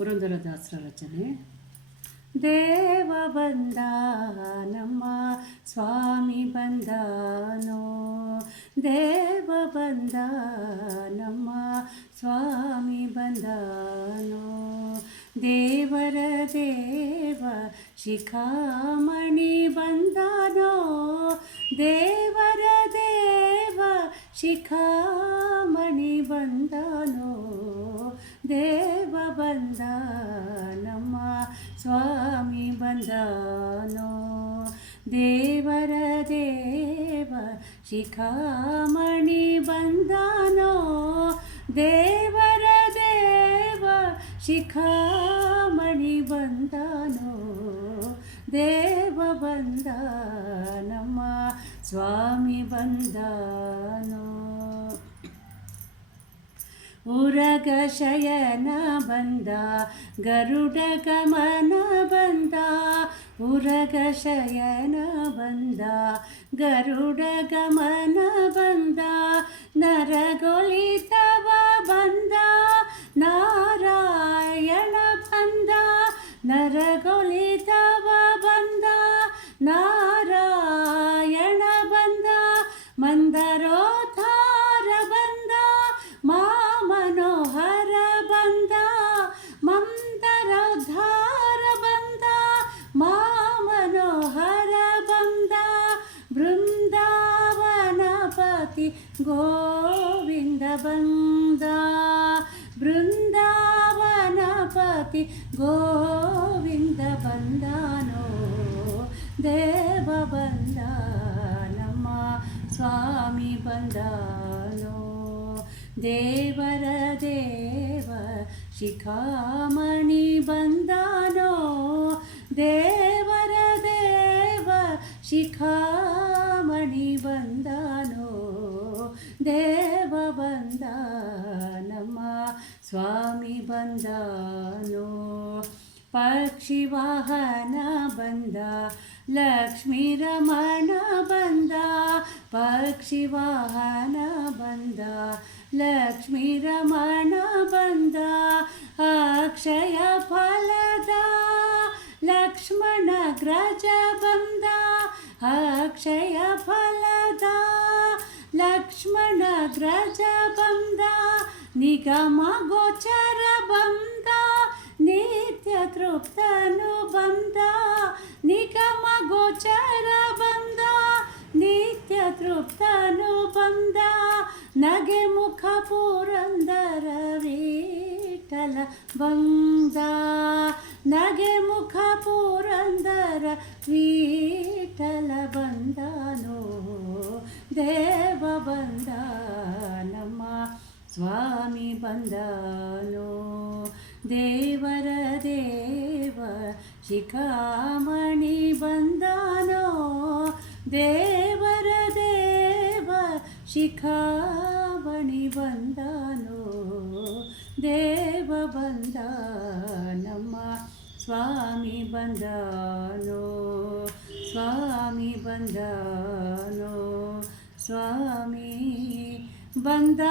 ಪುರಂದರದಾಸರ ರಚನೆ. ದೇವ ಬಂದ ನಮ್ಮ ಸ್ವಾಮಿ ಬಂದನೋ, ದೇವ ಬಂದ ನಮ್ಮ ಸ್ವಾಮಿ ಬಂದನೋ, ದೇವರ ದೇವ ಶಿಖಾಮಣಿ ಬಂದನೋ, ದೇವರ ದೇವ ಶಿಖಾಮಣಿ ಬಂದನೋ, ದೇವ ಬಂದ ನಮ್ಮ ಸ್ವಾಮಿ ಬಂದನೋ, ದೇವರ ದೇವ ಶಿಖಾಮಣಿ ಬಂದನೋ, ದೇವರ ದೇವ ಶಿಖಾಮಣಿ ಬಂದನೋ, ದೇವ ಬಂದ ನಮ್ಮ ಸ್ವಾಮಿ ಬಂದನೋ. ಉರಗ ಶಯನ ಬಂದ ಗರುಡ ಗಮನ ಬಂದ, ಉರಗ ಶಯನ ಬಂದ ಗರುಡ ಗಮನ ಬಂದ, ನರಗೊಲಿತವ ಬಂದ ನಾರಾಯಣ ಬಂದ, ನರಗೊಲಿತವ ಬಂದ ನಾರಾಯಣ ಬಂದ, ಮಂದರೋದ್ಧಾರ ಬಂದ ಮನೋಹರ ಬಂದ, ಮಂದರೋದ್ಧಾರ ಬಂದ ಮನೋಹರ ಬಂದ, ಬೃಂದಾವನಪತಿ ಗೋವಿಂದ ಬಂದ, ಬೃಂದಾವನಪತಿ ಗೋವಿಂದ ಬಂದನೋ, ದೇವ ಬಂದ ನಮ್ಮ ಸ್ವಾಮಿ ಬಂದನೋ, ದೇವರ ದೇವ ಶಿಖಾಮಣಿ ಬಂದನೋ, ದೇವರ ದೇವ ಶಿಖಾಮಣಿ ಬಂದನೋ, ದೇವ ಬಂದ ನಮ್ಮ ಸ್ವಾಮಿ ಬಂದನೋ, ಪಕ್ಷಿ ವಾಹನ ಬಂದ ಲಕ್ಷ್ಮೀ ರಮಣ ಬಂದ, ಪಕ್ಷಿ ವಾಹನ ಬಂದ ಲಕ್ಷ್ಮೀ ರಮಣ ಬಂದ, ಅಕ್ಷಯ ಫಲದ ಲಕ್ಷ್ಮಣ ಗ್ರಜ ಬಂದ, ಅಕ್ಷಯ ಫಲದ ಲಕ್ಷ್ಮಣ ಗ್ರಜ ಬಂದ, ನಿಗಮ ಗೋಚರ ಬಂದ ನಿತ್ಯ ತೃಪ್ತನು ಬಂದ, ನಿಗಮ ಗೋಚರ ಬಂದ ನಿತ್ಯ ತೃಪ್ತನು ಬಂದ, ನಗೆ ಮುಖ ಪುರಂದರ ವಿಠಲ ಬಂದ, ನಗೆ ಮುಖ ಪುರಂದರ ವಿಠಲ ಬಂದನೋ, ದೇವ ಬಂದ ನಮ್ಮ ಸ್ವಾಮಿ ಬಂದನೋ, ದೇವರ ದೇವ ಶಿಖಾಮಣಿ ಬಂದನೋ, ದೇವರ ದೇವ ಶಿಖಾಮಣಿ ಬಂದನೋ, ದೇವ ಬಂದ ನಮ್ಮ ಸ್ವಾಮಿ ಬಂದನೋ, ಸ್ವಾಮಿ ಬಂದನೋ, ಸ್ವಾಮಿ ಬಂದ.